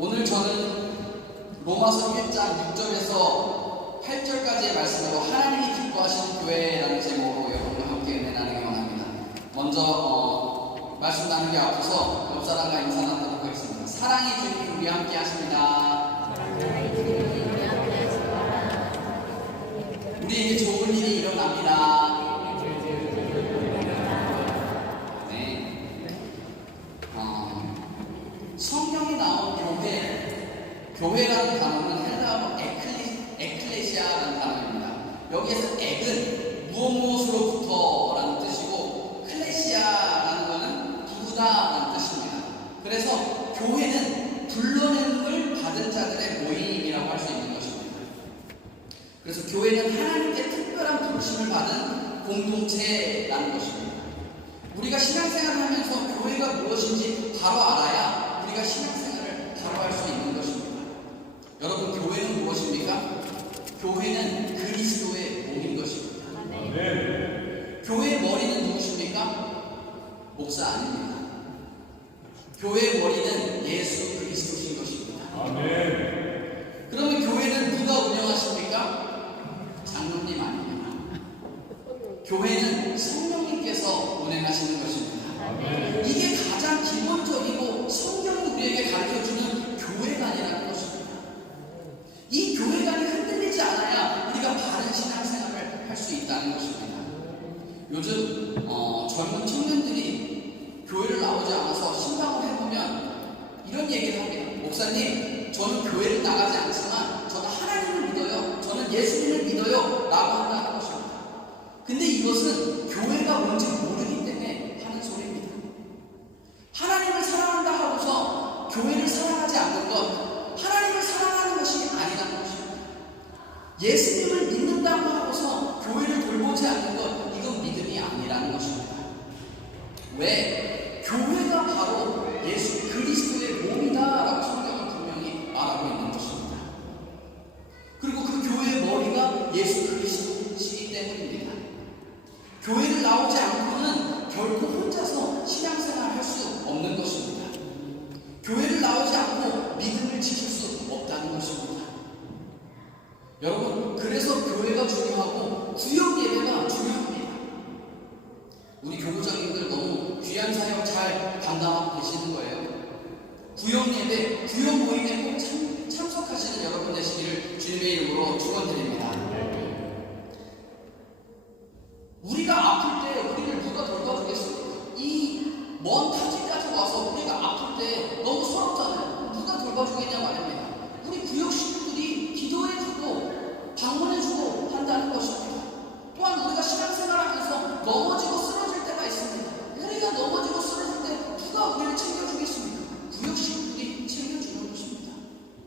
오늘 저는 로마서 1장 6절에서 8절까지의 말씀으로 하나님이 기뻐하시는 교회라는 제목으로 여러분과 함께 은혜 나누기 원합니다. 먼저 말씀 나누기 앞서서 옆 사람과 인사 나누도록 하겠습니다. 사랑의 주님 우리 함께 하십니다. 우리에게 좋은 일이 일어납니다. 성경에 나온 교회라는 단어는 헬라어로 에클레시아라는 단어입니다. 여기에서 액은 무엇으로부터라는 뜻이고 클레시아라는 것은 부르다라는 뜻입니다. 그래서 교회는 불러냄을 받은 자들의 모임이라고 할 수 있는 것입니다. 그래서 교회는 하나님께 특별한 부르심을 받은 공동체라는 것입니다. 우리가 신앙생활을 하면서 교회가 무엇인지 바로 알아야 우리가 신앙생활을 바로 할 수 있는 것입니다. 여러분, 교회는 무엇입니까? 교회는 그리스도의 몸인 것입니다. 아멘. 교회의 머리는 누구십니까? 목사 아닙니다. 교회의 머리는 예수 그리스도신 것입니다. 아멘. 그러면 교회는 누가 운영하십니까? 장로님 아닙니다. 교회는 성령님께서 운행하시는 것입니다. 아멘. 이게 가장 기본적이고 성경이 우리에게 가르쳐주는 교회관이라는 것입니다. 이 교회관이 흔들리지 않아야 우리가 바른 신앙생활을 할 수 있다는 것입니다. 요즘 젊은 청년들이 교회를 나오지 않아서 신방을 해보면 이런 얘기를 합니다. 목사님, 저는 교회를 나가지 않지만 저는 하나님을 믿어요. 저는 예수님을 믿어요. 라고 한다는 것입니다. 근데 이것은 교회가 뭔지 모르기 때문에 하는 소리입니다. 하나님을 사랑한다 하고서 교회를 사랑하지 않는 것, 하나님을 사랑하는 것이 아니라는 것입니다. 예수님을 믿는다고 하고서 교회를 돌보지 않는 것, 이건 믿음이 아니라는 것입니다. 왜? 교회가 바로 예수 그리스도의 몸이다라고 성경은 분명히 말하고 있는 것입니다. 그리고 그 교회의 머리가 예수 그리스도시기 때문입니다. 교회를 나오지 않고는 결코 혼자서 신앙생활을 할 수 없는 것입니다. 교회를 나오지 않고 믿음을 지킬 수 없다는 것입니다. 여러분, 그래서 교회가 중요하고 구역 예배가 중요합니다. 우리 교구장님들 너무 귀한 사역 잘 감당하고 계시는 거예요. 구역 예배, 구역 모임에 꼭 참석하시는 여러분 되시기를 주님의 이름으로 축원드립니다. 우리가 아플 때 우리를 누가 돌봐주겠습니까? 이 먼 타지까지 와서 우리가 아플 때 너무 서럽잖아요. 누가 돌봐주겠냐 말입니다. 우리 구역 식구들이 기도해주고 방문해주고 한다는 것입니다. 또한 우리가 신앙생활하면서 넘어지고 쓰러질 때가 있습니다. 우리가 넘어지고 쓰러질 때 누가 우리를 챙겨주겠습니까? 구역 식구들이 챙겨주는 것입니다.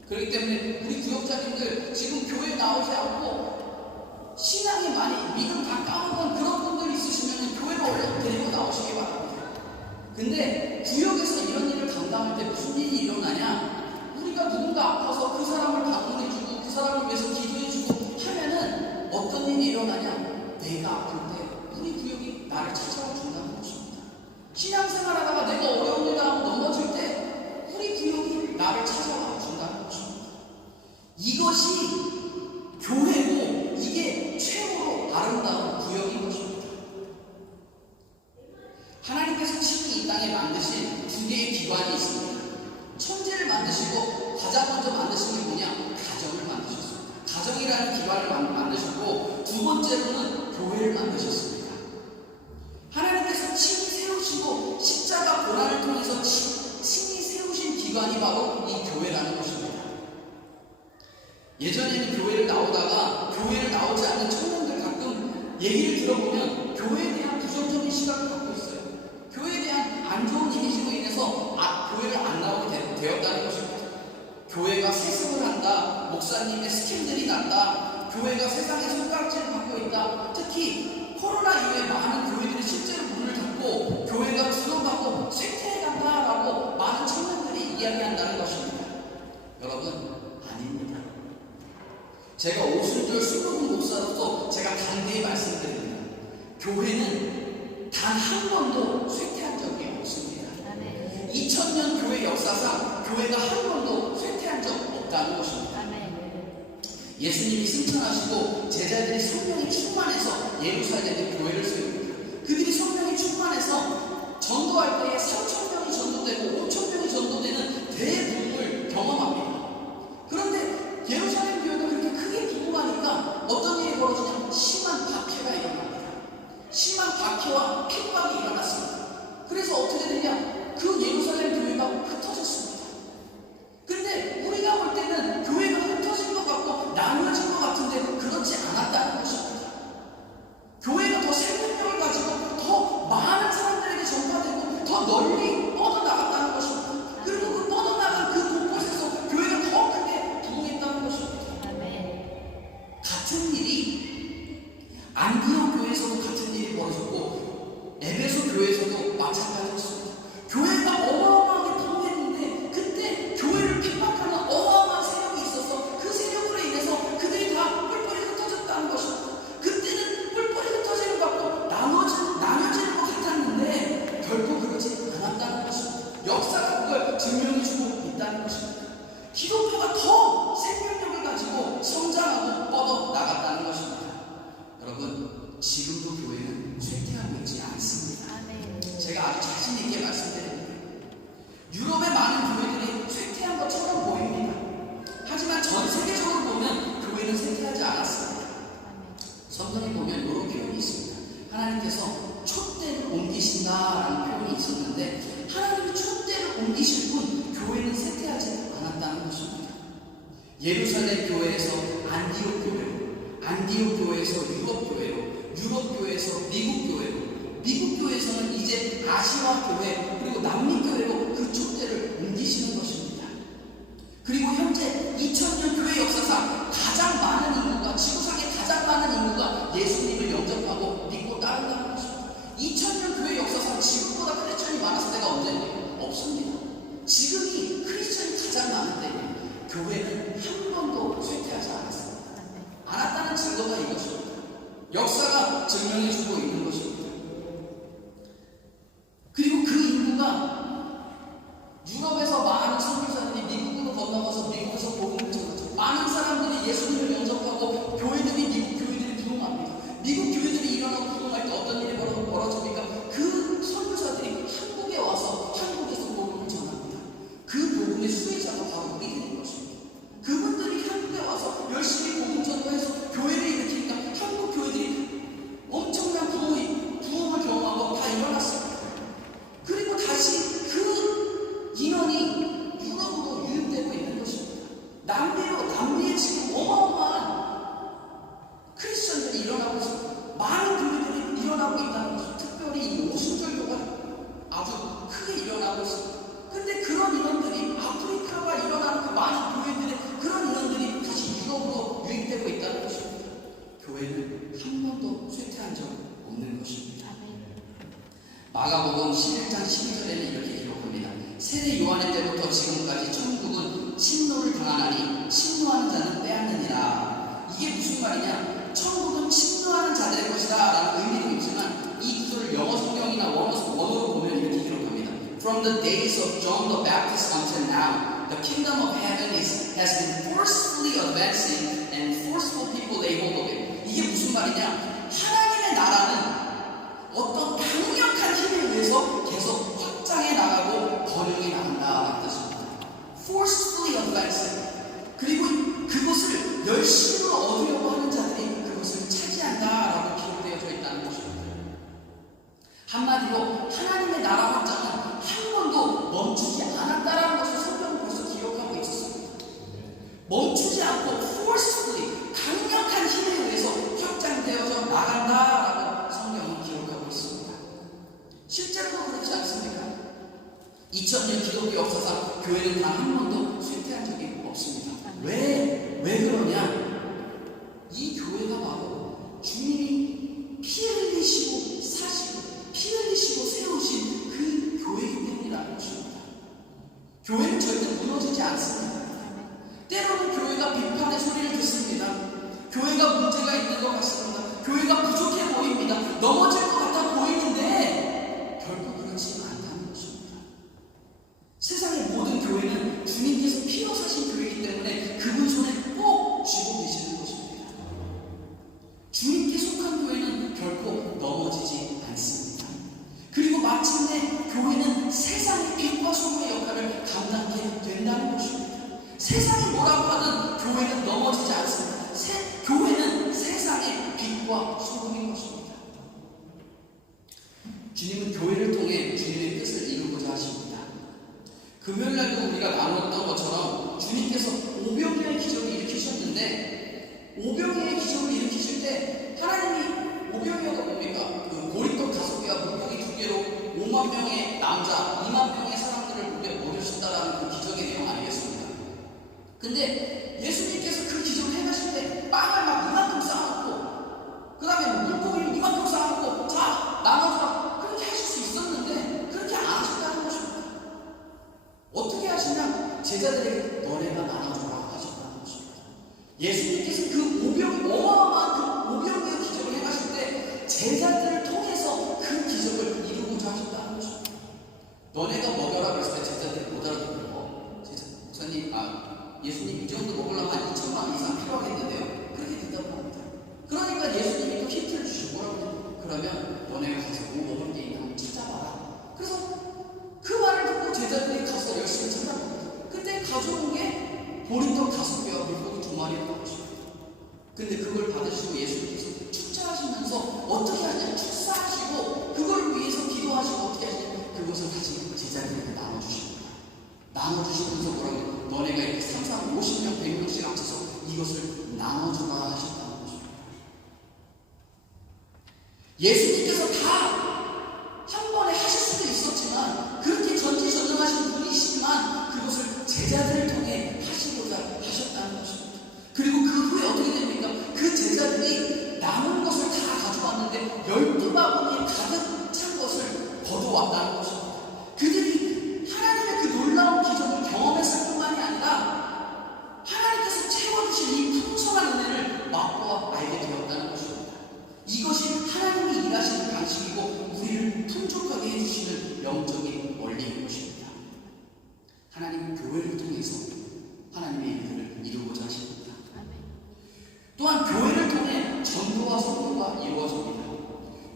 그렇기 때문에 우리 구역자님들 지금 교회에 나오지 않고 신앙이 많이 믿음 다 까먹은 그런 분들이 있으시면 교회로 얼른 데리고 나오시기 바랍니다. 근데 구역에서 이런 일을 감당할 때 무슨 일이 일어나냐? 우리가 누군가 아파서 그 사람을 방문해주고 그 사람을 위해서 기도해주고 하면은 어떤 일이 일어나냐? 내가 아플 때 우리 구역이 나를 찾아와 준다는 것입니다. 신앙생활 하다가 내가 어려운 일 당하고 넘어질 때 우리 구역이 나를 찾아와 준다는 것입니다. 이것이 교회고 이게 최고로 아름다운 구역인 것입니다. 하나님께서 친히 이 땅에 만드신 두 개의 기관이 있습니다. 천지를 만드시고 가장 먼저 만드신 게 뭐냐? 가정을 만드셨습니다. 가정이라는 기관을 만드셨고 두 번째로는 교회를 만드셨습니다. 하나님께서 친히 세우시고 십자가 고난을 통해서 친히 세우신 기관이 바로 이 교회라는 것입니다. 예전에는 교회를 나오다가 교회를 나오지 않는 청년들 가끔 얘기를 들어보면 교회에 대한 부정적인 시각을 갖고 있어요. 교회에 대한 안 좋은 이미지로 인해서 교회를 안 나오게 되었다는 것입니다. 교회가 세습을 한다, 목사님의 스캔들이 난다, 교회가 세상에 손가락질을 받고 있다. 특히 코로나 이후에 많은 교회들이 실제로 문을 닫고 교회가 들어가고 쇠퇴해간다라고 많은 청년들이 이야기한다는 것입니다. 여러분, 아닙니다. 제가 오순절 수도권 목사로서 제가 단대히 말씀드립니다. 교회는 단 한 번도 쇠퇴한 적이 없습니다. 2000년 교회 역사상 교회가 한 번도 쇠퇴한 없다는 것입니다. 아멘. 예수님이 승천하시고 제자들이 성령이 충만해서 예루살렘에 교회를 세웁니다. 그들이 성령이 충만해서 전도할 때에 3,000명이 전도되고 5,000명이 전도되는 대부흥을 경험합니다. 그런데 예루살렘 교회가 그렇게 크게 부흥하니까 어떤 일이 벌어지냐면 심한 박해가 일어납니다. 심한 박해와 핍박이 일어났습니다. 그래서 어떻게 되냐? 그 예루살렘 교회가 흩어졌습니다. 근데 우리가 볼 때는 교회가 흩어진 것 같고 나누어진 것 같은데 그렇지 않았다는 것입니다. 교회가 더 생명력을 가지고 더 많은 사람들에게 전파되고 더 널리 뻗어나갔다는 것입니다. 그리고 그 뻗어나간 그 곳곳에서 교회가 더 크게 부흥했다는 것입니다. 같은 일이 안디옥 교회에서도 같은 일이 벌어졌고 에베소 교회에서도 마찬가지였습니다. 교회가 어마어마하게 부흥했는데 그때 교회를 핍박하는 어마어마한 세력이 있어서 그 세력으로 인해서 그들이 다 뿔뿔이 흩어졌다는 것입니다. 그때는 뿔뿔이 흩어지는 것 같고 나눠지는 것 같았는데 결코 그러지 않았다는 것입니다. 역사가 그걸 증명해주고 있다는 것입니다. 기독교가 더 생명력을 가지고 성장하고 뻗어나갔다는 것입니다. 여러분, 지금도 교회는 쇠퇴하고 있지 않습니다. 제가 아주 자신 있게 말씀드립니다. 유럽의 많은 교회들이 쇠퇴한 것처럼 보입니다. 하지만 전 세계적으로 보면 교회는 쇠퇴하지 않았습니다. 성경에 보면 이런 표현이 있습니다. 하나님께서 촛대를 옮기신다라는 표현이 있었는데 하나님이 촛대를 옮기실 뿐 교회는 쇠퇴하지 않았다는 것입니다. 예루살렘 교회에서 안디옥 교회로, 안디옥 교회에서 유럽 교회로, 유럽 교회에서 미국 교회로, 미국 교회에서는 이제 아시아 교회 그리고 남미 교회로 그 촛대를 옮기시는 것입니다. 그리고 현재 2000년 교회 역사상 가장 많은 인구가, 지구상에 가장 많은 인구가 예수님을 영접하고 믿고 따른다는 것입니다. 2000년 교회 역사상 지금보다 크리스천이 많았을 때가 언제예요? 없습니다. 지금이 크리스천이 가장 많은데 교회는 한 번도 쇠퇴하지 않았습니다. 않았다는 증거가 이것입니다. 역사가 증명해주고 있는 것입니다. 그리고 그 인구가 유럽에서 많은 선교사들이 미국으로 건너가서 미국에서 복음을 전하죠. 많은 사람들이 예수님을 영접하고 교회들이, 미국 교회들이 부흥합니다. 미국 교회들이 일어나고 부흥할 때 어떤 일이 벌어집니까? 그 선교사들이 한국에 와서 한국에서 복음을 전합니다. 그 복음의 수혜자가 바로 우리들인 것입니다. 그분들이 한국에 와서 열심히 복음 전도해서 교회를 일으키니까 한국 교회들이 엄청난 부흥을 경험하고 다 일어났습니다. 그리고 다시 그 인원이 유럽으로 유입되고 있는 것입니다. 남미에 지금 어마어마한 크리스천들이 일어나고 있습니다. 많은 교회들이 일어나고 있다는 것입니다. 특별히 이 오순절교가 아주 크게 일어나고 있습니다. 근데 그런 인원들이 아프리카가 일어나는 그 많은 교회들의 그런 인원들이 다시 유럽으로 유입되고 있다는 것입니다. 교회는 한 번도 쇠퇴한 적 없는 것입니다. 마가복음 11장 12절에는 이렇게 기록합니다. 세례 요한의 때부터 지금까지 천국은 침노를 당하나니 침노하는 자는 빼앗느니라. 이게 무슨 말이냐? 천국은 침노하는 자들의 것이다 라는 의미도 있지만 이 구절을 영어 성경이나 원어로 보면 이렇게 기록합니다. From the days of John the Baptist until now, the kingdom of heaven has been forcefully advancing and forceful people lay hold of it. 이게 무슨 말이냐? 하나님의 나라는 어떤 강력한 힘에 의해서 계속 확장해 나가고 번영해 나간다는 뜻입니다. Forcefully advancing. 그리고 그것을 열심으로 얻으려고 하는 자들이 그것을 차지한다라고 기록되어져 있다는 것입니다. 한마디로 하나님의 나라 확장은 한 번도 멈추지 않았다라는 것을 성경은 벌써 기록하고 있었습니다. 멈추지 않고 forcefully 강력한 힘에 의해서 확장되어져 나간다라고 성경은 기록하고 있습니다. 실제로도 그렇지 않습니까? 2000년 기독교 역사상 교회는 단 한 번도 쇠퇴한 적이 없습니다. 왜 그러냐? 이 교회가 바로 주님이 피 흘리시고 사시고 피 흘리시고 세우신 그 교회이기 때문이라는 것입니다. 교회는 절대 무너지지 않습니다. 때로는 교회가 비판의 소리를 듣습니다. 교회가 문제가 있는 것 같습니다. 교회가 부족해 보입니다. 넘어질 것 같아 보이는데 결코 그렇지 않다는 것입니다. 세상의 모든 교회는 주님께서 피로 사신 교회이기 때문에 마침내 교회는 세상의 빛과 소금의 역할을 감당하게 된다는 것입니다. 세상이 뭐라고 하든 교회는 넘어지지 않습니다. 교회는 세상의 빛과 소금인 것입니다. 주님은 교회를 통해 주님의 뜻을 이루고자 하십니다. 금요일날도 우리가 나눴던 것처럼 주님께서 오병이어의 기적을 일으키셨는데, 오병이어의 기적을 일으키실 때 하나님이, 오병이어가 뭡니까? 그 보리떡 5개와 물고기 2개로 5만 명의 남자, 2만 명의 사람들을 먹여주셨다라는 그 기적의 내용 아니겠습니까? 근데 예수님께서 그 기적을 행하실 때 빵을 막 이만큼 쌓아놓고, 그 다음에 물고기를 이만큼 쌓아놓고, 자, 나눠줘라, 그렇게 하실 수 있었는데 그렇게 안 하셨다는 것입니다. 어떻게 하시냐? 제자들에게 너네가 나눠줘라 하셨다는 것입니다. 예수님께서 그 어마어마한 그 오병이어의 기적을 행하실 때 제자들을 통해서 그 기적을 이루고자 하셨다는 것입니다. 너네가 먹여라 그랬을 때 제자들이 못 알아듣고, 목사님, 예수님 이 정도 먹으려면 한 2천만 원 이상 필요하겠는데요? 그렇게 대답을 합니다. 그러니까 예수님이 또 힌트를 주시고 뭐라고 해요? 그러면 너네가 가서 뭐 먹을 게 있나 한번 찾아봐라. 그래서 그 말을 듣고 제자들이 가서 열심히 찾아봅니다. 그때 가져온 게 보리떡 5개와 물고기 2마리였던 것입니다. 근데 그걸 받으시고 예수님께서 축제하시면서 어떻게 하시냐? 축사하시고 그걸 위해서 기도하시고 어떻게 하시냐? 그것을 다시 제자들에게 나눠주십니다. 나눠주시면서 뭐라고? 너네가 이렇게 50명, 100명씩 합쳐서 이것을 나눠주라 하셨다는 것입니다. 예수님께서 다 한 번에 하실 수도 있었지만, 그렇게 전지전능하신 분이시지만 그것을 제자들을 통해 하시고자 하셨다는 것입니다. 그리고 그 후에 어떻게 됩니까? 그 제자들이 남은 것을 다 가져왔는데 12바구니에 가득 찬 것을 거두어왔다는 것입니다. 그들이 하나님의 그 놀라운 기적을 경험했을 뿐만이 아니라 하나님께서 채워주신 이 풍성한 은혜를 맛보아 알게 되었다는 것입니다. 이것이 하나님이 일하시는 방식이고 우리를 풍족하게 해주시는 영적인 원리인 것입니다. 하나님은 교회를 통해서 하나님의 일들을 이루고자 하십니다. 또한 교회를 통해 전도와 선교가 이루어집니다.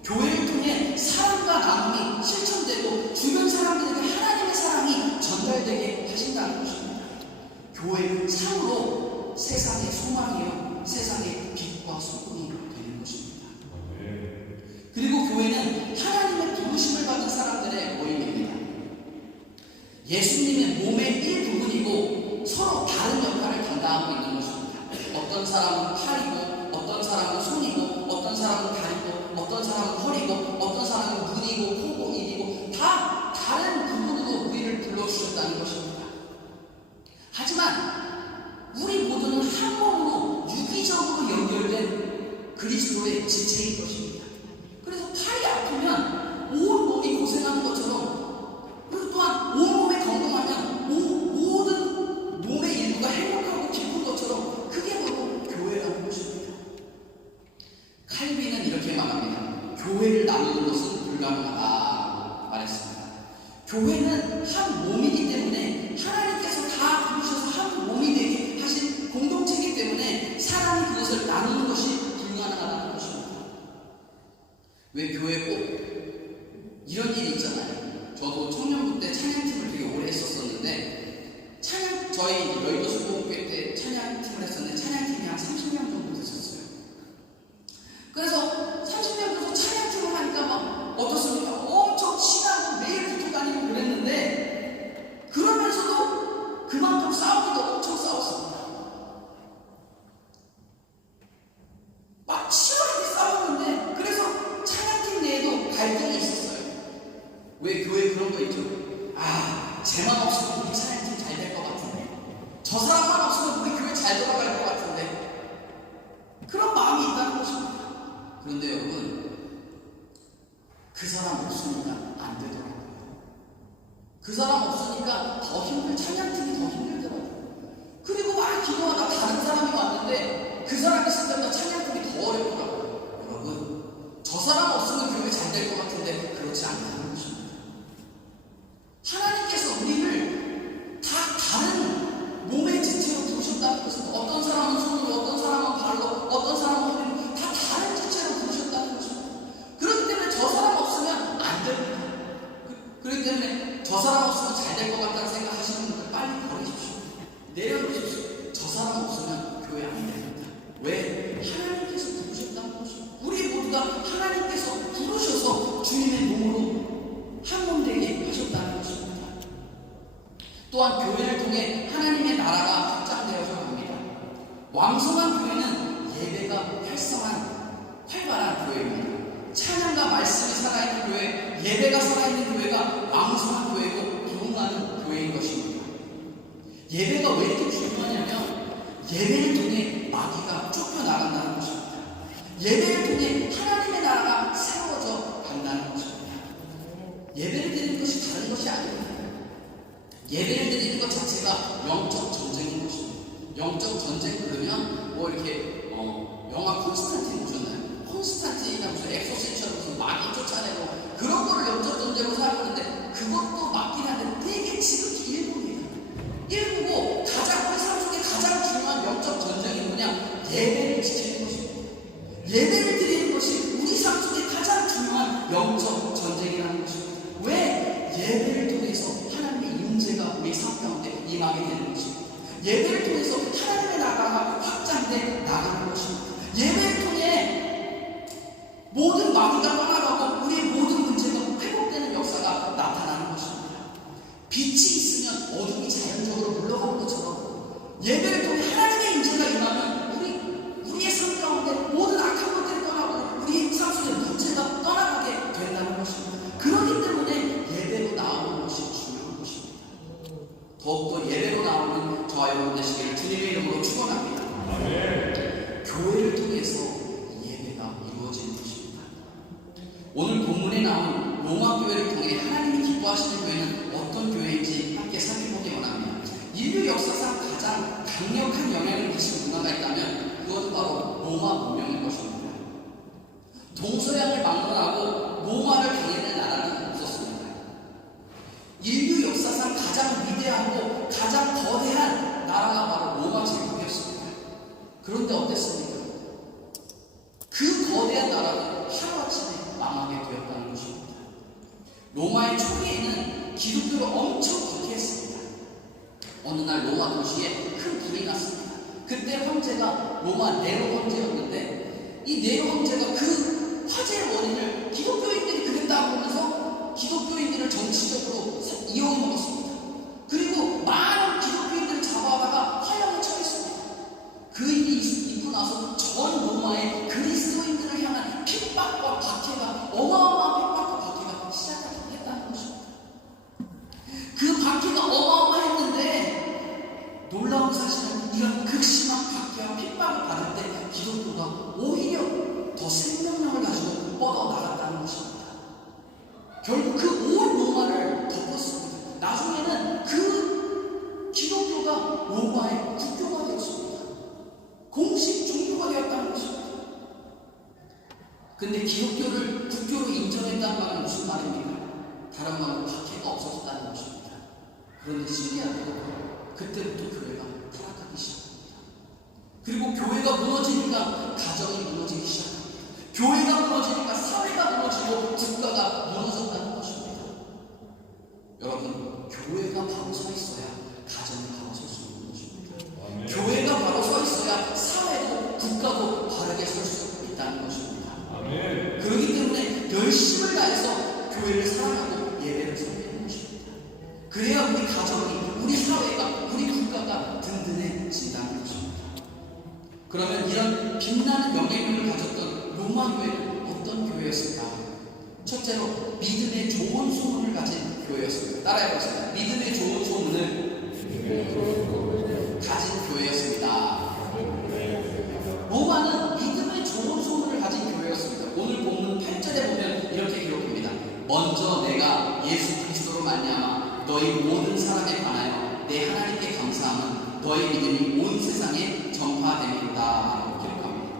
교회를 통해 사랑과 나눔이 실천되고 주변 사람들에게 하나님의 사랑이 전달되게 하신다는 것입니다. 교회는 참으로 세상의 소망이요, 세상의 빛과 소금이 되는 것입니다. 그리고 교회는 하나님의 부르심을 받은 사람들의 모임입니다. 예수님의 몸의 일부분이고 서로 다른 역할을 감당하고 있는 것입니다. 어떤 사람은 팔이고, 어떤 사람은 손이고, 어떤 사람은 다리고, 어떤 사람은 허리고, 어떤 사람은 눈이고, 코고, 입이고, 다 다른 부분으로 우리를 불러주셨다는 것입니다. 하지만 우리 모두는 한 몸으로 유기적으로 연결된 그리스도의 지체인 것입니다. 그래서 팔이 아프면 온 몸이 고생하는 것처럼, 그리고 또한 온 몸이 건강하면 모든 몸의 일부가 행복하고 기쁜 것처럼 그게 바로 교회라는 것입니다. 칼빈은 이렇게 말합니다. 교회를 나누는 것은 불가능하다고 말했습니다. 교회는 한 몸이기 때문에 하나님께서 다 부르셔서 한 몸이 되게 하신 공동체이기 때문에 사람이 그것을 나누는 것이 불가능하다는 것입니다. 왜 교회 꼭 이런 일이 있잖아요. 저도 청년부 때 찬양팀을 되게 오래 했었는데, 저희 여의도 수목교회 때 찬양팀을 했었는데 찬양팀이 한 30명 정도 됐었어요. 그래서 30명 정도 찬양팀을 하니까 막 어떻습니까? 엄청 친하고 매일 붙어 다니고 그랬는데, 그러면서도 그만큼 싸우기도 엄청 싸웠습니다. 막 치열하게 싸웠는데, 그래서 찬양팀 내에도 갈등이 있었어요. 왜 교회 그런 거 있죠? 쟤만 없으면 우리 찬양팀 잘 될 것 같은데, 저 사람만 없으면 우리 교회 잘 돌아갈 것 같은데, 그런 마음이 있다는 것입니다. 그런데 여러분, 그 사람 없으니까 안 되더라고요. 그 사람 없으니까 찬양팀이 더 힘들더라고요. 그리고 막 기도하다 다른 사람이 왔는데 그 사람이 있을 때보다 찬양팀이 더 어렵더라고요. 여러분, 저 사람 없으면 교회 잘 될 것 같은데 그렇지 않다는 것입니다. 하나님께서 우리를 다 다른 몸의 지체로 부르셨다는 것은, 어떤 사람은 손으로, 어떤 사람은 발로, 어떤 사람은 허리로, 다 다른 지체로 부르셨다는 것입니다. 그렇기 때문에 저 사람 없으면 안 됩니다. 저 사람 없으면 잘 될 것 같다는 생각하시는 분들 빨리 버리십시오. 내려놓으십시오. 저 사람 없으면 교회 안 됩니다. 왜? 하나님께서 부르셨다는 것입니다. 우리 모두가 하나님께서 부르셔서 주님의 몸으로 한 몸 되게 하셨다는 것입니다. 또한 교회를 통해 하나님의 나라가 확장되어져 갑니다. 왕성한 교회는 예배가 활발한 교회입니다. 찬양과 말씀이 살아있는 교회, 예배가 살아있는 교회가 왕성한 교회고 부흥하는 교회인 것입니다. 예배가 왜 이렇게 중요하냐면 예배를 통해 마귀가 쫓겨나간다는 것입니다. 예배를 통해 하나님의 나라가 세워져 간다는 것입니다. 예배를 드리는 것이 다른 것이 아닙니다. 예배를 드리는 것 자체가 영적 전쟁인 것입니다. 영적 전쟁 그러면 뭐 이렇게 영화 콘스탄틴 보셨나요? 콘스탄틴이나 무슨 엑소센처럼 무슨 마귀 쫓아내고 그런 거를 영적 전쟁으로 생각하는데 그것도 맞긴 한데 되게 지극히 일부입니다. 일부고 가장 우리 삶 속에 가장 중요한 영적 전쟁이 뭐냐? 예배를 지키는 것입니다. 예배를 드리는 것이 우리 삶 속에 가장 중요한 영적 전쟁이라는 것입니다. 왜? 예배를 통해서 하나님의 임재가 우리 삶 가운데 임하게 되는 것입니다. 예배를 통해서 하나님의 나라가 확장돼 나가는 것입니다. 예배를 통해 모든 마귀가 떠나가고 우리의 모든 문제가 회복되는 역사가 나타나는 것입니다. 빛이 있으면 어둠이 자연적으로 물러가는 것처럼 예배를 통해 하나님의 임재가 임하면 우리의 삶 가운데 모든 악한 것들이 떠나고 우리의 삶 속의 문제가 떠나가게 된다는 것입니다. 그렇기 때문에 예배로 나오는 것이 중요한 것입니다. 더욱더 예배로 나오는 저와 여러분 되시기를 주님의 이름으로 축원합니다. 교회를 통해서 예배가 이루어지는 것입니다. 오늘 본문에 나온 로마 교회를 통해 하나님이 기뻐하시는 교회는 어떤 교회인지 함께 살펴보기 원합니다. 인류 역사상 가장 강력한 영향을 미친 문화가 있다면 그것은 바로 로마 문명인 것입니다. 동서양을 막론하고 로마를 당해낸 나라는 없었습니다. 인류 역사상 가장 위대하고 가장 거대한 나라가 바로 로마 제국이었습니다. 그런데 어땠습니까? 그 거대한 나라는 하루아침에 망하게 되었다는 것입니다. 로마의 초기에는 기독교를 엄청 박해했습니다. 어느 날 로마 도시에 큰 불이 났습니다. 그때 황제가 로마 네로 황제였는데 이 네로 황제가 그 화재의 원인을 기독교인들이 그랬다고 하면서 기독교인들을 정치적으로 이용해 먹었습니다. 그리고 많은 기독교인들을 잡아다가 화형에 처했습니다. 그 일이 있고 나서 전 로마의 그리스도인들을 향한 핍박과 박해가 어마어마한 핍박과 박해가 시작했다는 것입니다. 그 박해가 어마어마했는데 놀라운 사실은 이런 극심한 박해와 핍박을 받을 때 기독교가 오히려 더 생명력을 가지고 뻗어나갔다는 것입니다. 결국 그 온 로마를 덮었습니다. 나중에는 그 기독교가 로마의 국교가 되었습니다. 공식 종교가 되었다는 것입니다. 근데 기독교를 국교로 인정했다는 말은 무슨 말입니까? 다른 말로 박해가 없어졌다는 것입니다. 그런데 신기하게도 그때부터 교회가 타락하기 시작합니다. 그리고 교회가 무너지니까 가정이 무너지기 시작합니다. 교회가 무너지니까 사회가 무너지고 국가가 무너졌다는 것입니다. 여러분, 교회가 바로 서 있어야 가정이 바로 설 수 있는 것입니다. 교회가 바로 서 있어야 사회도 국가도 바르게 설 수 있다는 것입니다. 그렇기 때문에 열심을 다해서 교회를 사랑하고 예배를 섬기는 것입니다. 그래야 우리 가정이, 우리 사회가, 우리 국가가 든든해진다는 것입니다. 그러면 이런 빛나는 영향력을 가졌던 로마 교회는 어떤 교회였을까? 첫째로 믿음의 좋은 소문을 가진 교회였습니다. 따라해보세요. 믿음의 좋은 소문을 가진 교회였습니다. 로마는 믿음의 좋은 소문을 가진 교회였습니다. 오늘 본문 8절에 보면 이렇게 기록합니다. 먼저 내가 예수 그리스도로 말미암아 너희 모든 사람에 관하여 내 하나님께 감사함은 너희 믿음이 온 세상에 전파됩니다. 라고 기록합니다.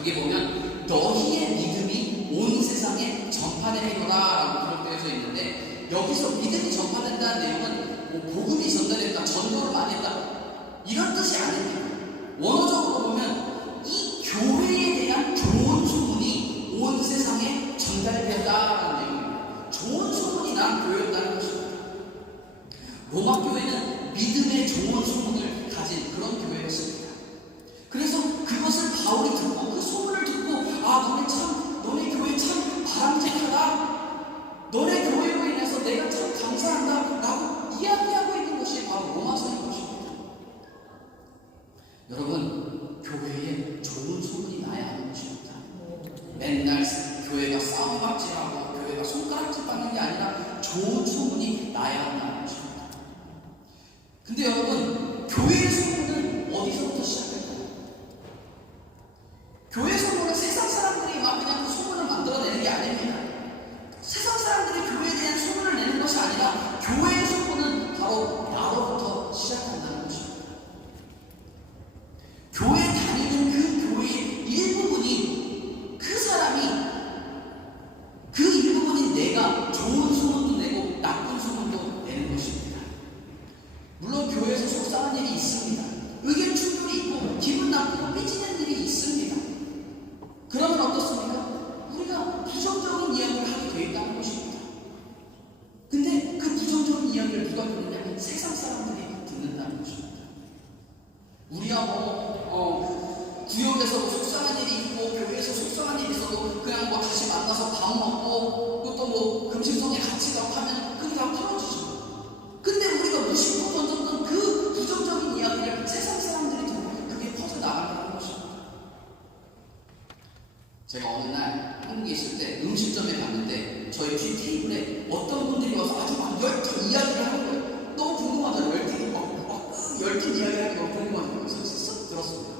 여기 보면 너희의 믿음이 온 세상에 전파되리로다 라고 기록되어져 있는데 여기서 믿음이 전파된다는 내용은 뭐 복음이 전달했다, 전도를 많이 했다 이런 뜻이 아닙니다. 원어적으로 보면 이 교회에 대한 좋은 소문이 온 세상에 전달되었다라는 내용입니다. 좋은 소문이 난 교회였다는 것입니다. 로마 교회는 믿음의 좋은 소문을 가진 그런 교회였습니다. 그래서 그것을 바울이 듣고 그 소문을 듣고 아 너네 교회 참 바람직하다. 너네 교회로 인해서 내가 참 감사한다 라고 이야기하고 있는 것이 바로 로마서인 것입니다. 여러분, 교회에 좋은 소문이 나야 하는 것입니다. 맨날 교회가 싸움박질하고 교회가 손가락질 받는 게 아니라 좋은 소문이 나야 한다는 것입니다. 근데 여러분, 교회의 소문은 어디서부터 시작할까요? 교회 소문은 세상 사람들이 막 그냥 그 소문을 만들어내는 게 아닙니다. 세상 사람들이 교회에 대한 소문을 내는 것이 아니라 교회의 소문은 바로 나로부터 시작한다는 것입니다. 교회 다니는 그 교회의 일부분이 그 사람이 그 일부분인 내가 좋은 소문도 내고 나쁜 소문도 내는 것입니다. 물론 교회에서 속상한 일이 있습니다. 의견 충돌이 있고 기분 나쁘고 삐지는 일이 있습니다. 그러면 어떻습니까? 우리가 부정적인 이야기를 하게 되어 있다는 것입니다. 근데 그 부정적인 이야기를 누가 듣느냐? 세상 사람들이 듣는다는 것입니다. 우리야 구역에서 속상한 일이 있고 교회에서 속상한 일이 있어도 그냥 다시 만나서 밥 먹고 또 금식성에 같이 가고 하면 그게 다 풀어지죠. 근데 우리가 무심코 던졌던 그 부정적인 이야기를 세상 사람들이 듣고 그게 퍼져나간다는 것입니다. 제가 어느 날 한국에 있을 때 음식점에 갔는데 저희 뒤 테이블에 어떤 분들이 와서 아주 막 열띤 이야기를 하는 거예요. 너무 궁금하잖아요. 열띤 이야기를 하는 게 너무 궁금한 거예요. 그래서 쓱 들었습니다.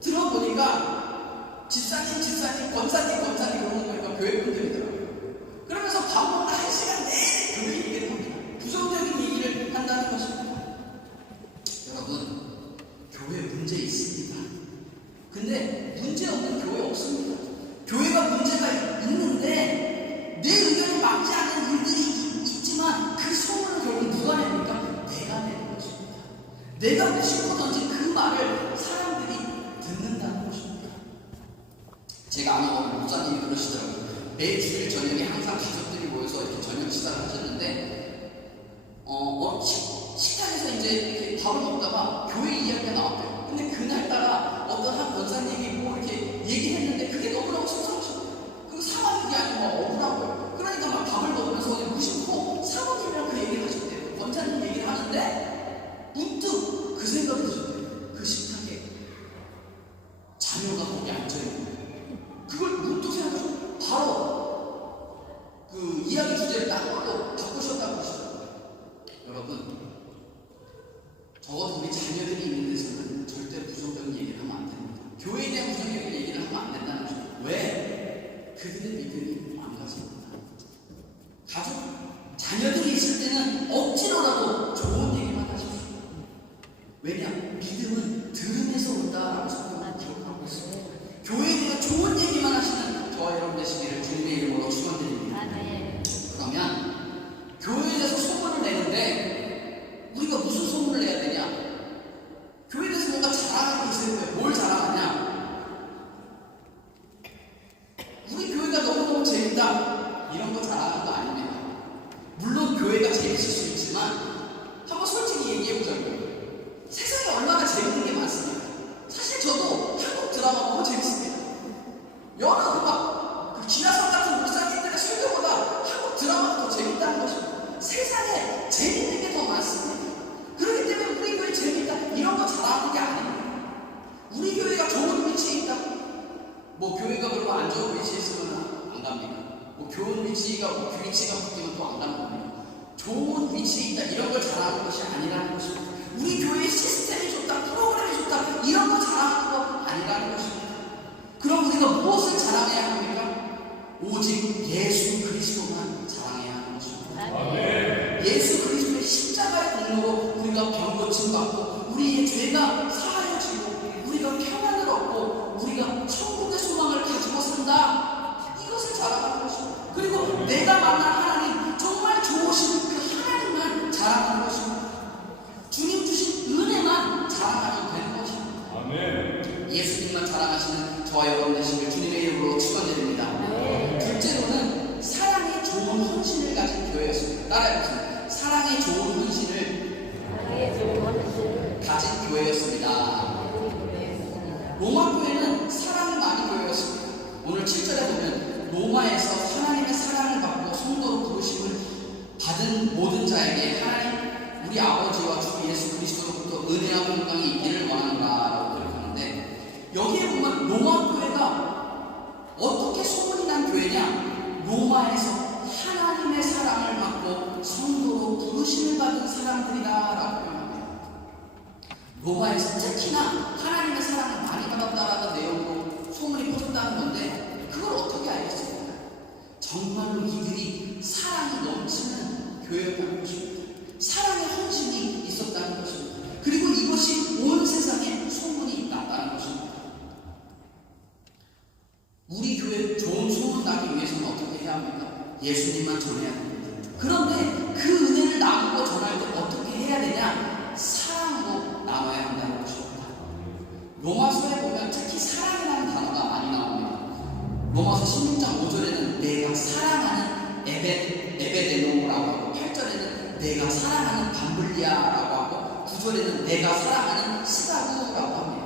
들어보니까 집사님, 권사님 그러는 거니까 교회분들이더라고요. 그러면서 밥 먹다 1시간 내내 교회 얘기를 합니다. 부정적인 얘기를 한다는 것입니다. 여러분, 교회 문제 있습니다. 근데 문제 없는 교회 없습니다. 교회가 문제가 있는데 내 의견에 맞지 않는 일들이 있지만 그 소문을 결국 누가 냅니까? 내가 내는 것입니다. 내가 무심코 던진 그 말을 사람들이 듣는다는 것입니다. 제가 아는 어느 목사님이 그러시더라고요. 매 주일 저녁에 항상 가족들이 모여서 이렇게 저녁 식사를 하셨는데 식탁에서 이제 이렇게 밥을 먹다가 교회 이야기가 나왔대요. 근데 그날따라 어떤 한 권사님이 이렇게 얘기했는데 그게 너무너무 속상하셨대요. 그 상황이 그게 아니고 억울하고요. 그러니까 막 밥을 먹으면서 무심코 사모님이랑 그 얘기를 하셨대요. 권사님 얘기를 하는데 문득 그 생각이 드셨대요. 그 식탁에 자녀가 거기 앉아있는 거예요. 그걸 문득 생각하셔서 바로 그 이야기 주제를 딴 걸로 바꾸셨다고 하시더라고요. 여러분, 적어도 우리 자녀들이 있는 데서는 절대 부정적인 얘기를 하면 안 됩니다. 교회에 대한 부정적인 얘기를 하면 안 된다는 것이죠. 왜? 그들의 믿음이 망가집니다. 가족, 자녀들이 있을 때는 억지로라도 좋은 얘기만 하십시오. 왜냐? 믿음은 들음에서 온다라고 성경은 기록하고 있습니다. 교회에 대한 좋은 얘기만 하시는 저와 여러분 되시기를 주님의 이름으로 축원드립니다. 그러면 교회에 대해서 소문을 내는데 우리가 무슨 소문을 내야 되냐? 교회에 대해서 뭔가 자랑하는 게 있어야 돼요. 뭘 자랑하냐? 우리 교회가 너무너무 재밌다 이런 거 자랑하는 거 아닙니다. 물론 교회가 재밌을 수 있지만 한번 솔직히 얘기해보자고요. 세상에 얼마나 재밌는 게 많습니다. 사실 저도 한국 드라마 너무 재밌습니다. 여러 그 기나성 같은 목사님들의 설교보다 한국 드라마가 더 재밌다는 것입니다. 세상에 재밌는 게 더 많습니다. 그렇기 때문에 우리 교회 재밌다 이런 거 자랑하는 게 아닙니다. 우리 교회가 좋은 위치에 있다. 교회가 별로 안 좋은 위치에 있으면 안 갑니까? 교훈 위치가 바뀌면 또 안 가는 겁니다. 좋은 위치에 있다 이런 걸 자랑하는 것이 아니라는 것입니다. 우리 교회의 시스템이 좋다, 프로그램이 좋다 이런 거 자랑하는 거 아니라는 것입니다. 그럼 우리가 무엇을 자랑해야 합니까? 오직 예수 그리스도만 자랑해야 하는 것입니다. 아멘. 예수 그리스도의 십자가의 공로로 우리가 병 고침 받고 우리의 죄가 사하여지고 우리가 평안을 얻고 우리가 천국의 소망을 가지고 산다. 이것을 자랑하는 것입니다. 그리고 내가 만난 하나님 정말 좋으신 그 하나님만 자랑하는 것입니다. 주님 주신 은혜만 자랑하면 되는 것입니다. 아멘. 예수님만 자랑하시는 저와 여러분 되시길 주님의 이름으로 축원드립니다. 둘째로는 사랑의 좋은 헌신을 가진 교회였습니다. 따라해보세요. 사랑의 좋은 헌신을 가진 교회였습니다. 로마 교회는 사랑이 많은 교회였습니다. 오늘 7절에 보면 로마에서 하나님의 사랑을 받고 성도로 부르심을 받은 모든 자에게 하나님 우리 아버지와 주 예수 그리스도로부터 은혜와 평강이 있기를 원한다라고 기록하는데, 여기에 보면 로마 교회가 어떻게 소문이 난 교회냐, 로마에서 하나님의 사랑을 받고 성도로 부르심을 받은 사람들이다라고 표현합니다. 로마에서 특히나 하나님의 사랑을 많이 받았다라는 내용으로 소문이 퍼졌다는 건데, 그걸 어떻게 알겠습니까? 정말로 이들이 사랑이 넘치는 교회였다는 것입니다. 사랑의 헌신이 있었다는 것입니다. 그리고 이것이 온 세상에 소문이 났다는 것입니다. 우리 교회 좋은 소문 나기 위해서는 어떻게 해야 합니까? 예수님만 전해야 합니다. 그런데 그 은혜를 나누고 전할 때 어떻게 해야 되냐? 사랑으로 나눠야 한다는 것입니다. 로마서에 보면 특히 사랑이라는 단어가 많이 나옵니다. 로마서 16장 5절에는 내가 사랑하는 에베데노라고 하고, 8절에는 내가 사랑하는 밤블리아라고 하고, 9절에는 내가 사랑하는 스다구라고 합니다.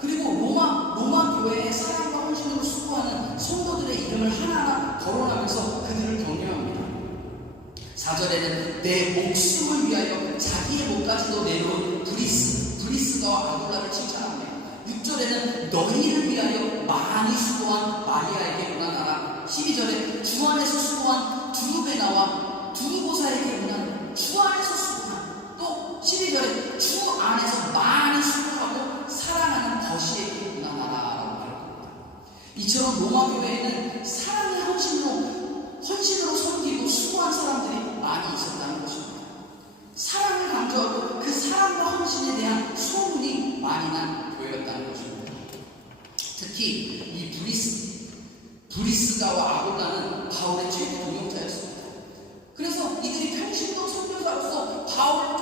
그리고 로마 교회의 사랑과 헌신으로 수고하는 성도들의 이름을 하나하나 거론하면서 그들을 격려합니다. 4절에는 내 목숨을 위하여 자기의 목까지도 내놓은 브리스가와 아굴라를 칭찬합니다. 6절에는 너희를 위하여 많이 수고한 마리아에게 문안하라. 12절에 주 안에서 수고한 두루베나와 두루보사에게 문안하라. 주 안에서 수고한, 또 12절에 주 안에서 많이 수고하고 사랑하는 버시에게 문안하라 라고 합니다. 이처럼 로마 교회에는 사랑의 헌신으로 섬기고 수고한 사람들이 많이 있었다는 것입니다. 사랑을 강조하고 그 사랑과 헌신에 대한 소문이 많이 난 교회였다는 것입니다. 특히 이 브리스가와 아굴라는 바울의 최고 동역자였습니다. 그래서 이들이 평신도 선교사로서 바울을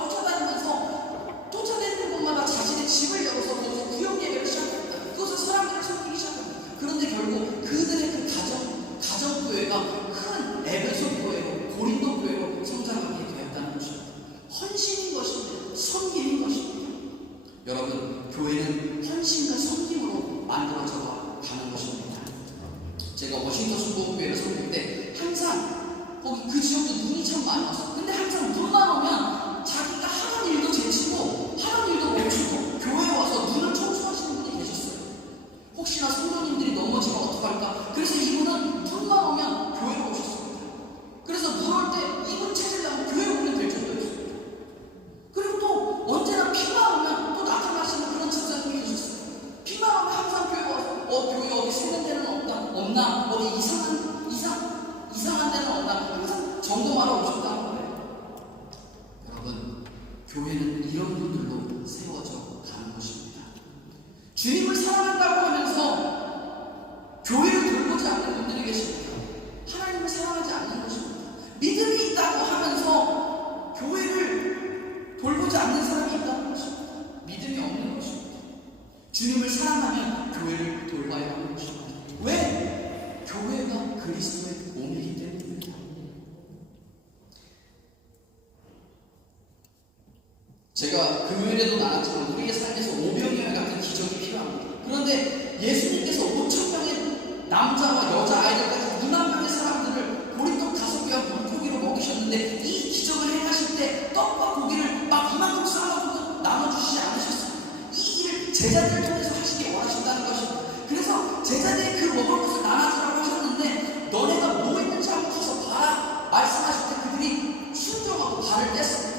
쫓아다니는 곳마다 자신의 집을 열어서 거기서 구역 예배를 시작합니다. 그것을 사람들을 섬기기 시작합니다. 그런데 결국 그들의 그 가정교회가 큰 에베소 교회로, 고린도 교회로 성장하게 되었다는 것입니다. 헌신인 것입니다. 섬김인 것입니다. 여러분, 교회는 헌신과 섬김으로 만들어져 가는 것입니다. 제가 워싱턴 순복음교회를 섬길 때 항상 거기 그 지역도 눈이 참 많이 왔어요. 근데 항상 눈만 오면 자기가 하던 일도 제치고 하던 일도 멈추고 교회에 와서 눈을 청소하시는 분이 계셨어요. 혹시나 성도님들이 넘어지면 어떡할까? 그래서 이분은 눈만 오면 교회로 오셨습니다. 그래서 눈 올 때 이분 찾으려고 교회 오면 될 정도였습니다. 그리고 또 언제나 비가 오면 또 나타나시는 그런 집사님이 계셨어요. 비가 오면 항상 교회 와서 교회 어디 새는 데는 없나? 어디 이상한 데는 없나? 항상 점검하러 오셨다는 거예요. 여러분, 교회는 이런 분들로 세워져 가는 것입니다. 주님을 사랑한다고 하면서 교회를 돌보지 않는 분들이 계십니다. 하나님을 사랑하지 않는 것입니다. 믿음이 있다고 하면서 교회를 돌보지 않는 사람이 있다는 것입니다. 믿음이 없는 것입니다. 주님을 사랑하면 교회를 돌봐야 하는 것입니다. 왜? 교회가 그리스도의 몸이기 때문입니다. 제가 금요일에도 나눴지만 우리의 삶에서 오병이어 같은 기적이 필요합니다. 그런데 예수님께서 5,000명의 남자와 여자 아이들까지 2만 명의 사람들을 보리떡 5개와 물고기로 먹이셨는데, 이 기적을 행하실 때 떡과 고기를 막 이만큼 쌓아두고 나눠주시지 않으셨습니다. 이 일을 제자들을 통해서 하시기 원하신다는 것입니다. 그래서 제자들이 그 먹을 것을 나눠주라고 하셨는데, 너네가 뭐 있는지 한번 가서 봐라 말씀하실 때 그들이 순종하고 발을 뗐습니다.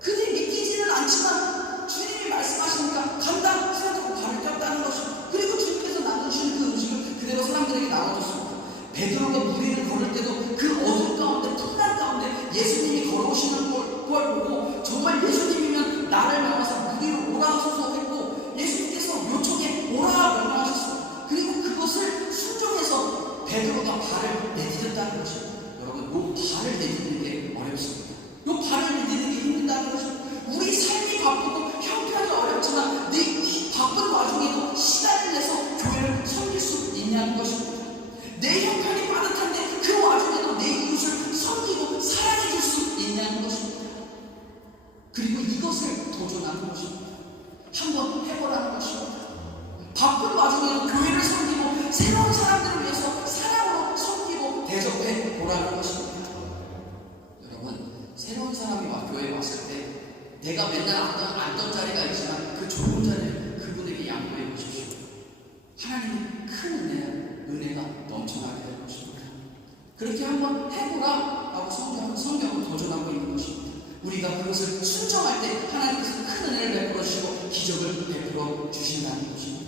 그들이 믿기지는 않지만 주님이 말씀하시니까 간다 생각하고 발을 뗐다는 것입니다. 그리고 주님께서 나누시는 그 음식을 그대로 사람들에게 나눠줬습니다. 베드로가 무리를 걸을 때도 그 어둠 가운데, 풍랑 가운데 예수님이 걸어오시는 걸 보고 정말 예수님이면 나를 명하사 무리로 오라 하소서 했고, 예수님께서 요청에 오라 명령하셨습니다. 그리고 그것을 순종해서 베드로가 발을 내딛었다는 것입니다. 여러분, 요 발을 내딛는 게 어렵습니다. 요 발을 내딛는 게 힘들다는 것입니다. 우리 삶이 바쁘고 형편이 어렵지만 이 바쁜 와중에도 시간을 내서 교회를 섬길 수 있냐는 것입니다. 내 형편이 빠듯한데 그 와중에도 내 이웃을 섬기고 사랑해 줄 수 있냐는 것입니다. 그리고 이것을 나중에는 교회를 섬기고 새로운 사람들을 위해서 사랑으로 섬기고 대접해 보라는 것입니다. 여러분, 새로운 사람이 교회에 왔을 때 내가 맨날 앉던 자리가 있지만 그 좋은 자리를 그분에게 양보해 보십시오. 하나님은 큰 은혜가 넘쳐나게 될 것입니다. 그렇게 한번 해보라 하고 성경은 도전하고 있는 것입니다. 우리가 그것을 순종할 때 하나님께서 큰 은혜를 베풀어 주시고 기적을 베풀어 주신다는 것입니다.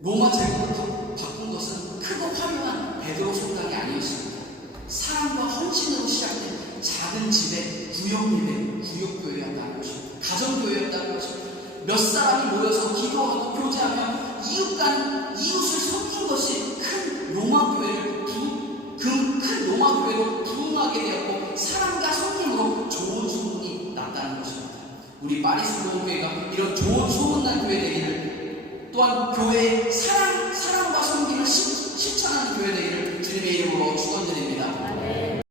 로마 제국을 바꾼 것은 크고 화려한 베드로 성당이 아니었습니다. 사랑과 헌신으로 시작된 작은 집의 구역예배, 구역교회였다는 것입니다. 가정교회였다는 것입니다. 몇 사람이 모여서 기도하고 교제하며 이웃을 섬긴 것이 큰 로마 교회로 부흥하게 되었고 사랑과 섬김으로 좋은 소문이 났다는 것입니다. 우리 파리스 로교회가 이런 좋은 소문난 교회 되기를, 또한